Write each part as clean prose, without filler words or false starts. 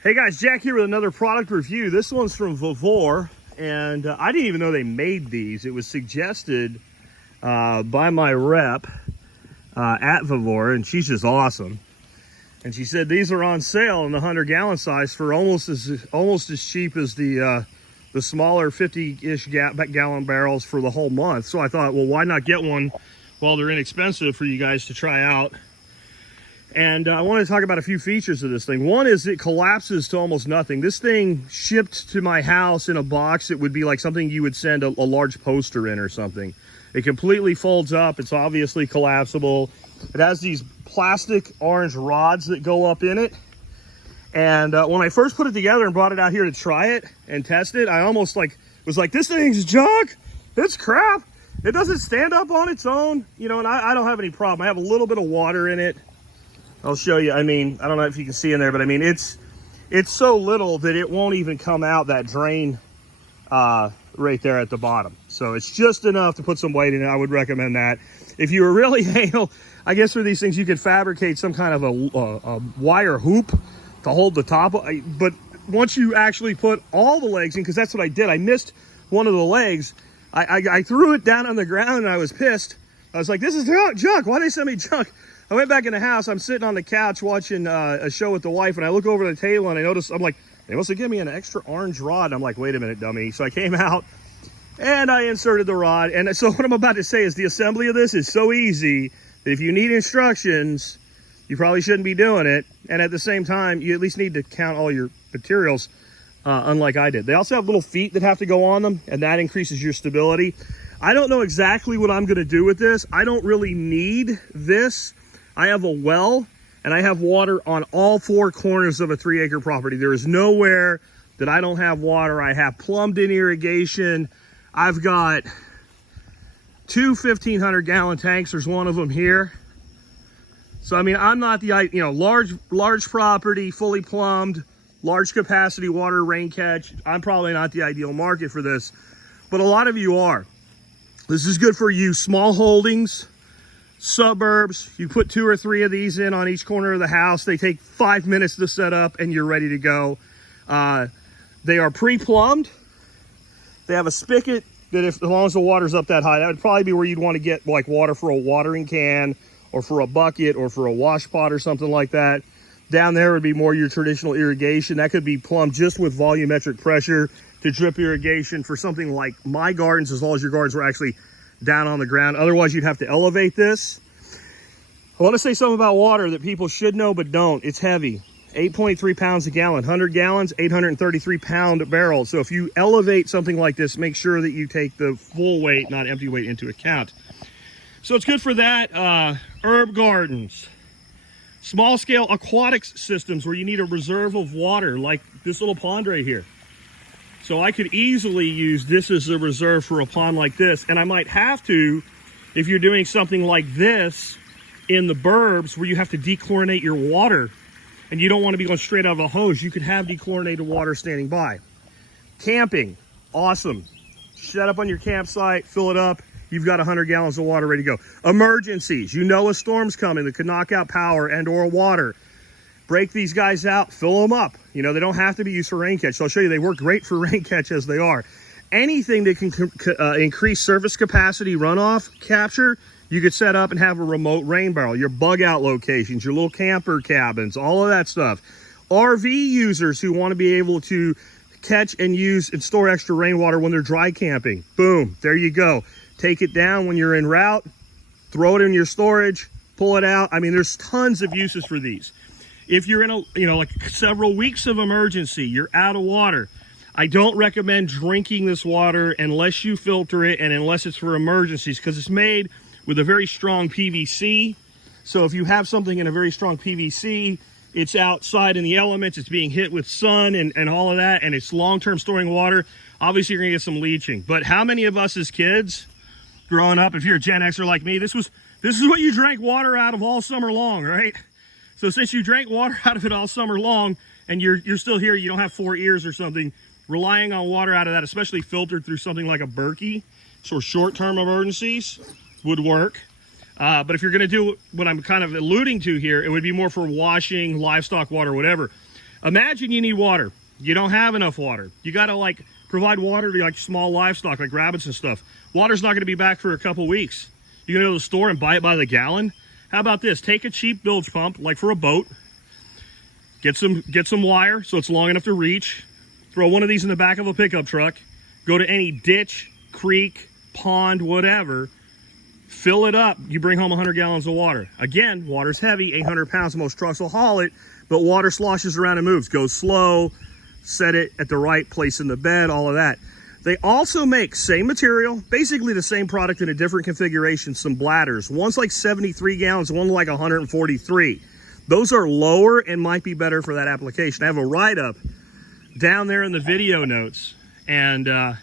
Hey guys, Jack here with another product review. This one's from VEVOR, and I didn't even know they made these. It was suggested by my rep at VEVOR, and she's just awesome. And she said these are on sale in the 100-gallon size for almost as cheap as the smaller 50-ish gallon barrels for the whole month. So I thought, well, why not get one while they're inexpensive for you guys to try out? And I want to talk about a few features of this thing. One is it collapses to almost nothing. This thing shipped to my house in a box, it would be like something you would send a large poster in or something. It completely folds up. It's obviously collapsible. It has these plastic orange rods that go up in it. And when I first put it together and brought it out here to try it and test it, I almost was like, this thing's junk. It's crap. It doesn't stand up on its own. You know, and I don't have any problem. I have a little bit of water in it. I'll show you. I mean, I don't know if you can see in there, but I mean, it's so little that it won't even come out that drain right there at the bottom. So it's just enough to put some weight in it. I would recommend that. If you were really anal, I guess for these things, you could fabricate some kind of a wire hoop to hold the top. But once you actually put all the legs in, because that's what I did. I missed one of the legs. I threw it down on the ground and I was pissed. I was like, this is junk. Why did they send me junk? I went back in the house. I'm sitting on the couch watching a show with the wife, and I look over the table and I notice, I'm like, they must have given me an extra orange rod. And I'm like, wait a minute, dummy. So I came out and I inserted the rod. And so what I'm about to say is the assembly of this is so easy that if you need instructions, you probably shouldn't be doing it. And at the same time, you at least need to count all your materials, unlike I did. They also have little feet that have to go on them, and that increases your stability. I don't know exactly what I'm going to do with this. I don't really need this. I have a well, and I have water on all four corners of a 3-acre property. There is nowhere that I don't have water. I have plumbed-in irrigation. I've got two 1,500-gallon tanks. There's one of them here. So, I mean, I'm not the, large property, fully plumbed, large capacity water rain catch. I'm probably not the ideal market for this, but a lot of you are. This is good for you small holdings, suburbs. You put 2 or 3 of these in on each corner of the house. They take 5 minutes to set up and you're ready to go. They are pre-plumbed. They have a spigot that as long as the water's up that high, that would probably be where you'd want to get like water for a watering can or for a bucket or for a wash pot or something like that. Down there would be more your traditional irrigation. That could be plumbed just with volumetric pressure to drip irrigation for something like my gardens, as long as your gardens were actually down on the ground. Otherwise, you'd have to elevate this. I want to say something about water that people should know but don't. It's heavy. 8.3 pounds a gallon. 100 gallons, 833-pound barrels. So if you elevate something like this, make sure that you take the full weight, not empty weight, into account. So it's good for that. Herb gardens. Small-scale aquatics systems where you need a reserve of water, like this little pond right here. So I could easily use this as a reserve for a pond like this. And I might have to, if you're doing something like this in the burbs where you have to dechlorinate your water and you don't want to be going straight out of a hose, you could have dechlorinated water standing by. Camping, awesome. Set up on your campsite, fill it up. You've got 100 gallons of water ready to go. Emergencies, you know a storm's coming that could knock out power and or water. Break these guys out, fill them up. You know, they don't have to be used for rain catch. So I'll show you, they work great for rain catch as they are. Anything that can increase surface capacity runoff capture, you could set up and have a remote rain barrel. Your bug out locations, your little camper cabins, all of that stuff. RV users who want to be able to catch and use and store extra rainwater when they're dry camping. Boom, there you go. Take it down when you're en route, throw it in your storage, pull it out. I mean, there's tons of uses for these. If you're in like several weeks of emergency, you're out of water, I don't recommend drinking this water unless you filter it and unless it's for emergencies, because it's made with a very strong PVC. So if you have something in a very strong PVC, it's outside in the elements, it's being hit with sun and all of that, and it's long-term storing water. Obviously, you're gonna get some leaching. But how many of us as kids growing up, if you're a Gen Xer like me, this is what you drank water out of all summer long, right? So since you drank water out of it all summer long and you're still here, you don't have 4 ears or something, relying on water out of that, especially filtered through something like a Berkey, so short-term emergencies would work. But if you're going to do what I'm kind of alluding to here, it would be more for washing, livestock water, whatever. Imagine you need water. You don't have enough water. You got to like provide water to like small livestock like rabbits and stuff. Water's not going to be back for a couple weeks. You're going to go to the store and buy it by the gallon. How about this? Take a cheap bilge pump, like for a boat. Get some wire so it's long enough to reach. Throw one of these in the back of a pickup truck. Go to any ditch, creek, pond, whatever. Fill it up. You bring home 100 gallons of water. Again, water's heavy, 800 pounds. Most trucks will haul it, but water sloshes around and moves. Go slow. Set it at the right place in the bed, all of that. They also make same material, basically the same product in a different configuration, some bladders. One's like 73 gallons, one like 143. Those are lower and might be better for that application. I have a write-up down there in the video notes, and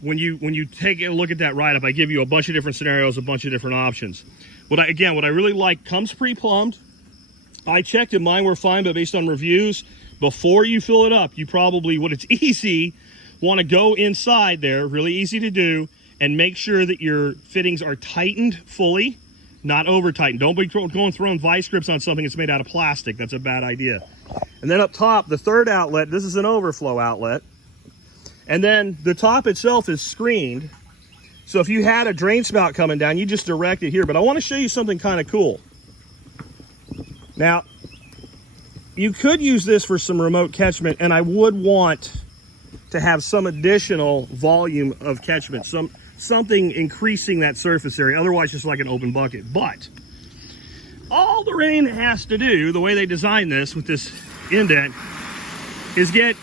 when you take a look at that write-up, I give you a bunch of different scenarios, a bunch of different options. What I really like, comes pre-plumbed. I checked it, mine were fine, but based on reviews, before you fill it up, you probably, when it's easy, want to go inside there, really easy to do, and make sure that your fittings are tightened fully, not over tightened. Don't be going throwing vice grips on something that's made out of plastic. That's a bad idea. And then up top, the third outlet, this is an overflow outlet. And then the top itself is screened. So if you had a drain spout coming down, you just direct it here. But I want to show you something kind of cool. Now, you could use this for some remote catchment, and I would want to have some additional volume of catchment, something increasing that surface area, otherwise just like an open bucket. But all the rain has to do, the way they designed this with this indent, is get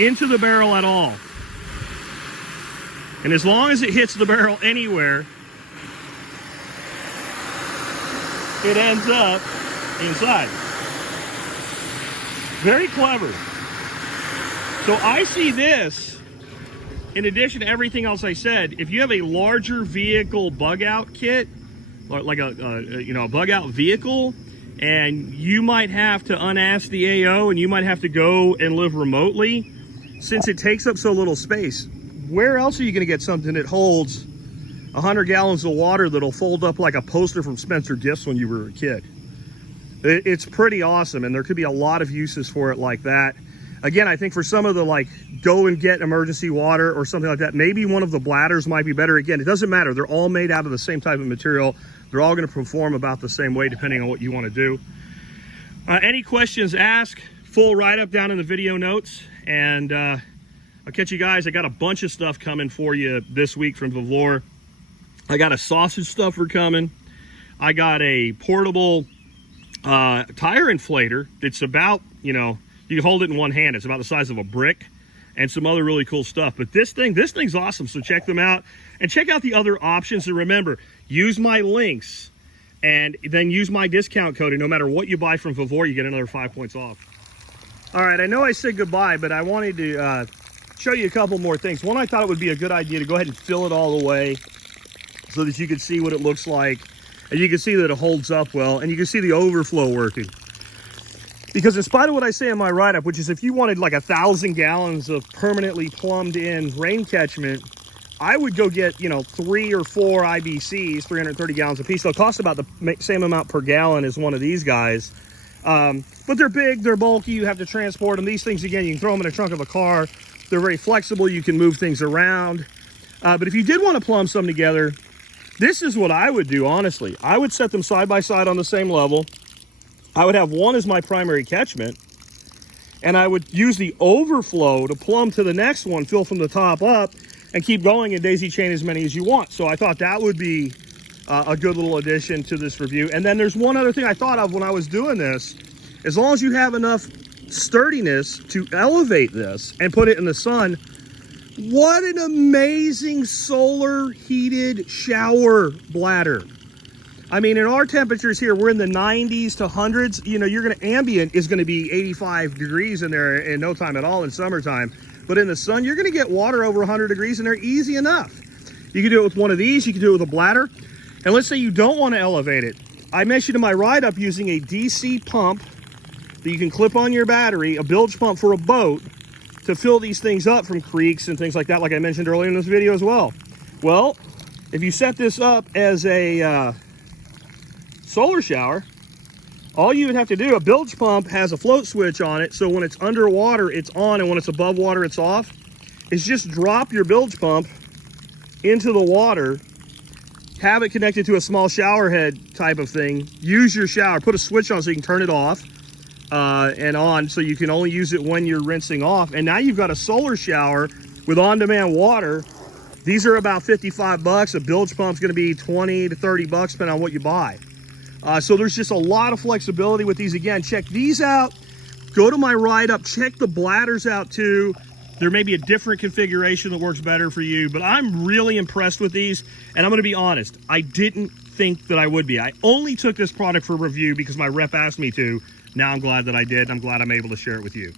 into the barrel at all. And as long as it hits the barrel anywhere, it ends up inside. Very clever. So I see this, in addition to everything else I said, if you have a larger vehicle bug out kit, like a bug out vehicle, and you might have to unask the AO and you might have to go and live remotely, since it takes up so little space, where else are you going to get something that holds 100 gallons of water that'll fold up like a poster from Spencer Gifts when you were a kid? It's pretty awesome, and there could be a lot of uses for it like that. Again, I think for some of the like go and get emergency water or something like that, maybe one of the bladders might be better. Again, it doesn't matter. They're all made out of the same type of material. They're all going to perform about the same way depending on what you want to do. Any questions, ask. Full write-up down in the video notes, and I'll catch you guys. I got a bunch of stuff coming for you this week from VEVOR. I got a sausage stuffer coming. I got a portable tire inflator that's about, you can hold it in one hand. It's about the size of a brick, and some other really cool stuff. But this thing's awesome, so check them out. And check out the other options. And remember, use my links, and then use my discount code. And no matter what you buy from VEVOR, you get another 5 points off. All right, I know I said goodbye, but I wanted to show you a couple more things. One, I thought it would be a good idea to go ahead and fill it all the way so that you could see what it looks like. And you can see that it holds up well, and you can see the overflow working. Because in spite of what I say in my write-up, which is if you wanted like 1,000 gallons of permanently plumbed in rain catchment, I would go get, 3 or 4 IBCs, 330 gallons a piece. They'll cost about the same amount per gallon as one of these guys. But they're big, they're bulky, you have to transport them. These things, again, you can throw them in the trunk of a car. They're very flexible, you can move things around. But if you did want to plumb some together, this is what I would do, honestly. I would set them side by side on the same level. I would have one as my primary catchment, and I would use the overflow to plumb to the next one, fill from the top up, and keep going and daisy chain as many as you want. So I thought that would be a good little addition to this review. And then there's one other thing I thought of when I was doing this. As long as you have enough sturdiness to elevate this and put it in the sun, what an amazing solar heated shower bladder. I mean, in our temperatures here, we're in the 90s to 100s. Ambient is going to be 85 degrees in there in no time at all in summertime. But in the sun, you're going to get water over 100 degrees in there easy enough. You can do it with one of these. You can do it with a bladder. And let's say you don't want to elevate it. I mentioned in my write-up using a DC pump that you can clip on your battery, a bilge pump for a boat, to fill these things up from creeks and things like that, like I mentioned earlier in this video as well. Well, if you set this up as a solar shower, all you would have to do, a bilge pump has a float switch on it, so when it's underwater, it's on, and when it's above water, it's off. Is just drop your bilge pump into the water, have it connected to a small shower head type of thing, use your shower, put a switch on so you can turn it off and on, so you can only use it when you're rinsing off. And now you've got a solar shower with on-demand water. These are about 55 bucks. A bilge pump's gonna be 20 to 30 bucks depending on what you buy. So there's just a lot of flexibility with these. Again, check these out. Go to my write-up, check the bladders out too. There may be a different configuration that works better for you, but I'm really impressed with these. And I'm gonna be honest, I didn't think that I would be. I only took this product for review because my rep asked me to. Now I'm glad that I did. I'm glad I'm able to share it with you.